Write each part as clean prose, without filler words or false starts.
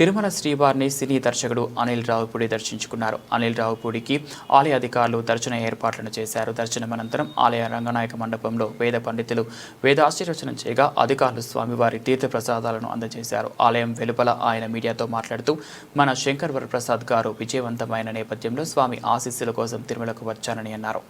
తిరుమల శ్రీవారిని సినీ దర్శకుడు అనిల్ రావుపూడి దర్శించుకున్నారు. అనిల్ రావుపూడికి ఆలయ అధికారులు దర్శన ఏర్పాట్లను చేశారు. దర్శనం అనంతరం ఆలయ రంగనాయక మండపంలో వేద పండితులు వేదాశీర్వచనం చేయగా అధికారులు స్వామివారి తీర్థ ప్రసాదాలను అందజేశారు. ఆలయం వెలుపల ఆయన మీడియాతో మాట్లాడుతూ మన శంకర్ వరప్రసాద్ గారు విజయవంతమైన నేపథ్యంలో స్వామి ఆశీస్సుల కోసం తిరుమలకు వచ్చానని అన్నారు.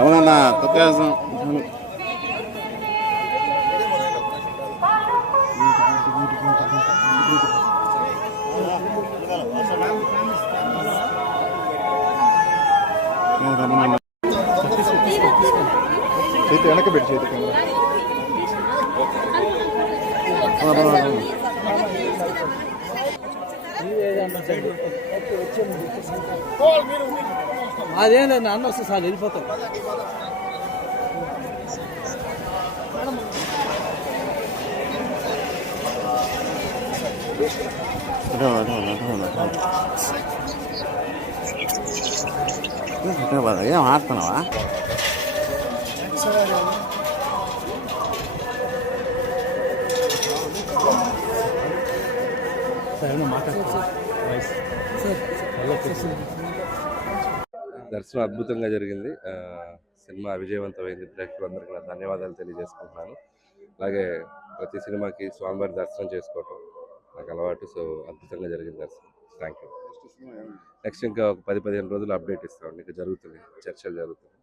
అవునన్నా తొక్కేసాం. చేతి వెనకబెట్టి చేతి అదే అన్న వస్తే సార్ వెళ్ళిపోతాం. ఏం ఆడుతున్నావా? దర్శనం అద్భుతంగా జరిగింది. సినిమా విజయవంతమైంది. ప్రేక్షకులందరికీ నా ధన్యవాదాలు తెలియజేసుకుంటున్నాను. అలాగే ప్రతి సినిమాకి స్వామివారి దర్శనం చేసుకోవటం నాకు అలవాటు. సో అద్భుతంగా జరిగింది దర్శనం. Thank you. నెక్స్ట్ ఇంకా ఒక 10-15 రోజులు అప్డేట్ ఇస్తామండి. ఇంకా జరుగుతుంది, చర్చలు జరుగుతుంది.